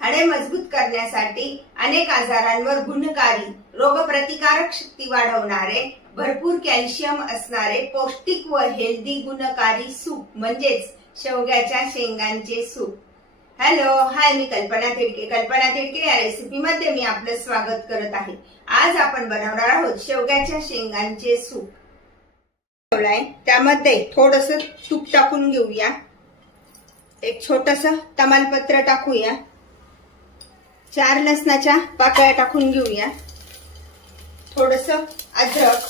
हाडे मजबूत करण्यासाठी, अनेक आजारांवर गुणकारी, रोगप्रतिकारक शक्ती वाढवणारे, भरपूर कॅल्शियम असणारे पौष्टिक व हेल्दी गुणकारी सूप म्हणजेच शेवग्याच्या शेंगांचे सूप। हॅलो, हाय, मी कल्पना तिडके। कल्पना तिडके या रेसिपी मध्ये मी आपलं स्वागत करत आहे। आज आपण बनवणार आहोत शेवग्याच्या शेंगांचे सूप। त्यामध्ये थोडंसं तूप टाकून घेऊया, एक छोटंसं तमालपत्र टाकूया, 4 लसणाच्या पाकळ्या टाकून घेऊया, थोडंसं अद्रक,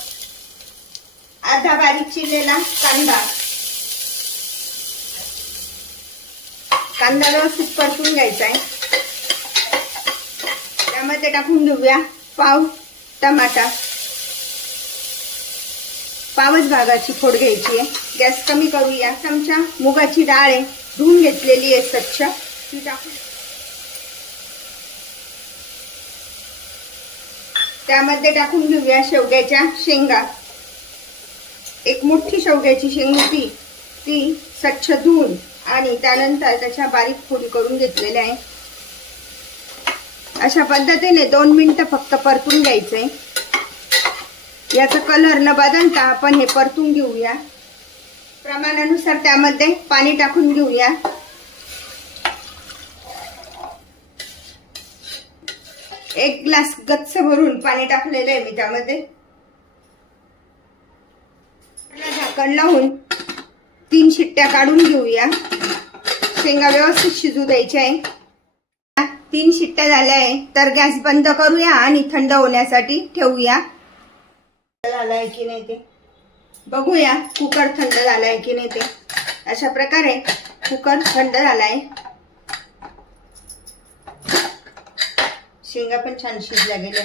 अर्धा बारीक चिरलेला कांदा, कांदा व्यवस्थित परतून घ्यायचा आहे। त्यामध्ये टाकून घेऊया पाव टमाटा, पावच भागाची फोड घ्यायची आहे। गॅस कमी करूया। चमचा मुगाची डाळ आहे, धुवून घेतलेली आहे स्वच्छ, ती टाकून त्यामध्ये टाकून घेऊया शेवग्याच्या शेंगा। एक मोठी शेवग्याची शेंग होती, ती स्वच्छ धुवून आणि त्यानंतर त्याच्या बारीक फोडी करून घेतलेल्या आहे। अशा पद्धतीने 2 मिनिटं फक्त परतून घ्यायचंय। याचा कलर न बदलता आपण हे परतून घेऊया। प्रमाणानुसार त्यामध्ये पाणी टाकून घेऊया। एक ग्लास गच्च भरून पाणी टाकलेलं आहे मी त्यामध्ये। झाकण लावून 3 शिट्ट्या काढून घेऊया। शेंगा व्यवस्थित शिजू द्यायच्या आहे। 3 शिट्ट्या झाल्या आहे तर गॅस बंद करूया आणि थंड होण्यासाठी ठेवूया। झालाय की नाही ते बघूया। कुकर थंड झालाय की नाही ते। अशा प्रकारे कुकर थंड झालाय। शेंगा पण छान शिजल्या गेल्या।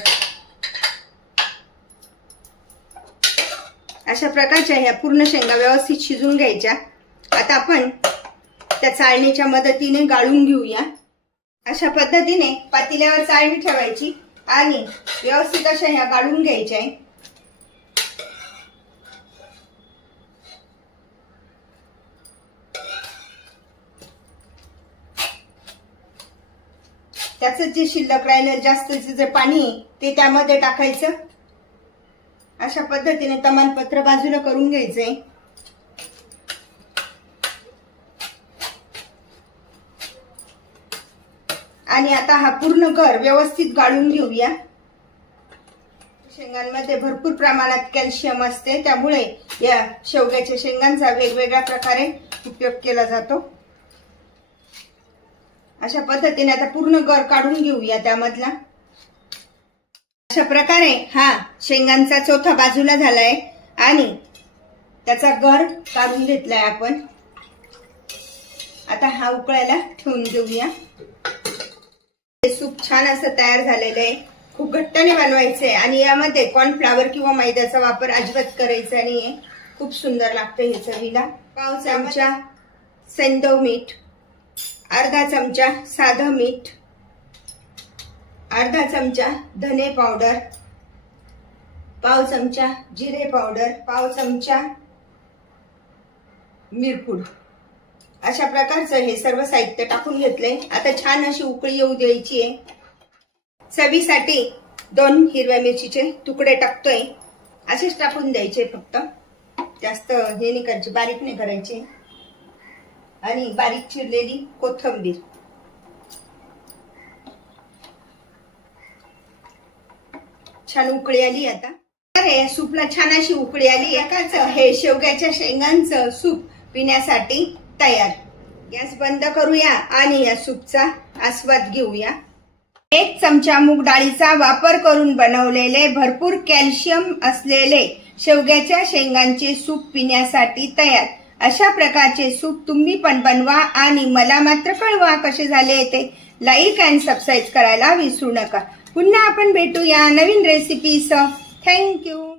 अशा प्रकारच्या ह्या पूर्ण शेंगा व्यवस्थित शिजून घ्यायच्या। आता आपण त्या चाळणीच्या मदतीने गाळून घेऊया। अशा पद्धतीने पातेल्यावर चाळणी ठेवायची आणि व्यवस्थित अशा ह्या गाळून घ्यायच्या आहे। त्याचं जे शिल्लक राहिलं जास्तचे जे पाणी ते त्यामध्ये टाकायचं। अशा पद्धतीने तमालपत्र बाजूला करून घ्यायचंय आणि आता हा पूर्ण गर व्यवस्थित गाळून घेऊया। शेंगांमध्ये भरपूर प्रमाणात कॅल्शियम असते, त्यामुळे या शेवग्याच्या शेंगांचा वेगवेगळ्या प्रकारे उपयोग केला जातो। अशा पद्धतीने आता पूर्ण गर काढून घेऊया त्यामधला। अशा प्रकारे हा शेंगांचा चौथा बाजूला झालाय आणि त्याचा गर काढून घेतलाय आपण। आता हा उकळायला ठेवून घेऊया। हे सूप छान असं तयार झालेलं आहे। खूप घट्टने बनवायचे आणि यामध्ये कॉर्नफ्लॉवर किंवा मैद्याचा वापर अजिबात करायचा नाहीये। खूप सुंदर लागते हे चवीला। पाव चमचा सेंधव मीठ, अर्धा चमचा साधं मीठ, अर्धा चमचा धने पावडर, पाव चमचा जिरे पावडर, पाव चमचा मिरपूड, अशा प्रकारचं हे सर्व साहित्य टाकून घेतलंय। आता छान अशी उकळी येऊ द्यायची आहे। चवीसाठी 2 हिरव्या मिरचीचे तुकडे टाकतोय। असेच टाकून द्यायचे, फक्त जास्त हे नाही करायचे, बारीक नाही करायचे। आणि बारीक चिरलेली कोथिंबीर, छान उकळी आली। आता अरे सूपला छान अशी उकळी आली। हे शेवग्याच्या शेंगांचं सूप पिण्यासाठी तयार। गॅस बंद करूया आणि या सूपचा आस्वाद घेऊया। 1 चमचा मूग डाळीचा वापर करून बनवलेले भरपूर कॅल्शियम असलेले शेवग्याच्या शेंगांचे सूप पिण्यासाठी तयार। अशा प्रकारचे सूप तुम्ही पण बनवा आणि मला मात्र कळवा कसे झाले ते। लाईक आणि सबस्क्राईब करायला विसरू नका। पुन्हा आपण भेटूया नवीन रेसिपीसह। थँक्यू।